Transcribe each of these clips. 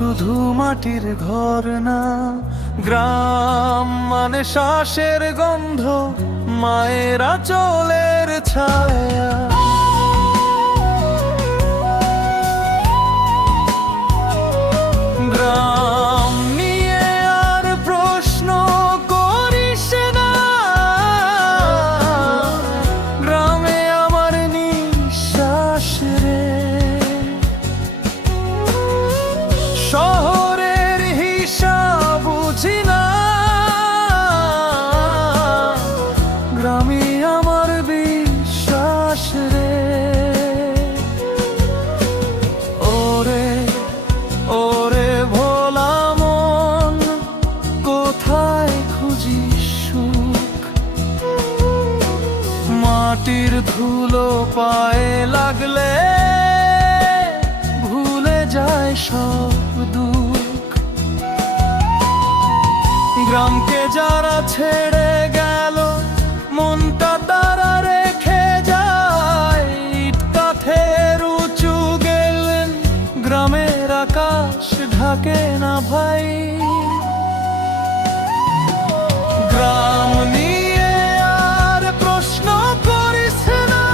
শুধু মাটির ঘর না, গ্রাম মানে শ্বাসের গন্ধ, মায়ের আঁচলের ছায়া। গ্রাম নিয়ে আর প্রশ্ন করিস না, গ্রামে আমার নিঃশ্বাস রে। শহরের হিসাব বুঝি না, গ্রামে আমার বিশ্বাস রে। ওরে ওরে ভোলা মন, কোথায় খুঁজিস সুখ? মাটির ধুলো পায়ে লাগলে ভুলে যায় সব দুঃখ। গ্রামকে যারা ছেড়ে গেল, মনটা তারা রেখে যায়। ইট কাঠের উঁচু গেলেন, গ্রামের আকাশ ঢাকে না ভাই। গ্রাম নিয়ে আর প্রশ্ন করিস না,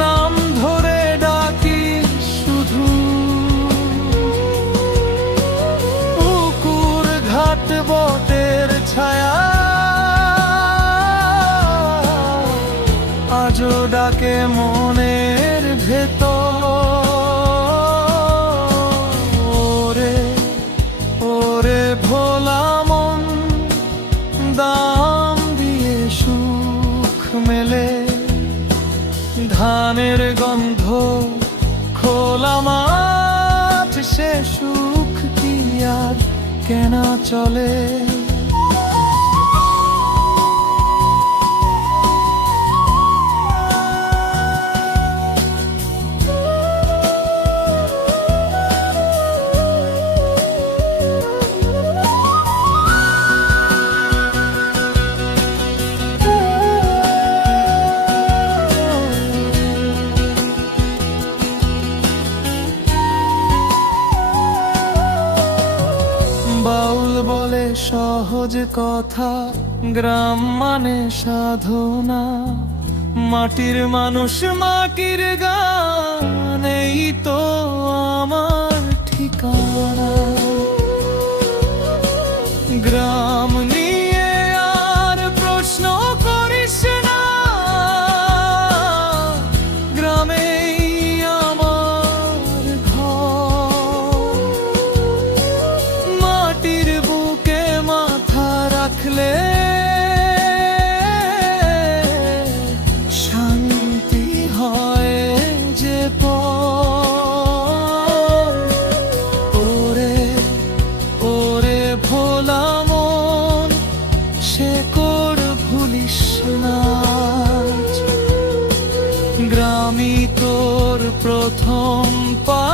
নাম ধরে ডাকি শুধু। পুকুর ঘাট বটের ছায়া আজও ডাকে মনের ভেতর। ওরে ওরে ভোলা মন, দাম দিয়ে সুখ মেলে। ধানের গন্ধ, খোলা মাঠ, সে সুখ কি আর কেনা চলে? বাউল বলে সহজ কথা, গ্রাম মানে সাধনা। মাটির মানুষ, মাটির গান, এই তো আমার ঠিকানা। গ্রাম নিয়ে আর প্রশ্ন করিস না, গ্রামেই আমার ঘর। মাটির বুকে মাথা রাখলে শান্তি হয় যে পর। ওরে ওরে ভোলা মন, সে কর ভুলিস না। গ্রামই তোর প্রথম পা।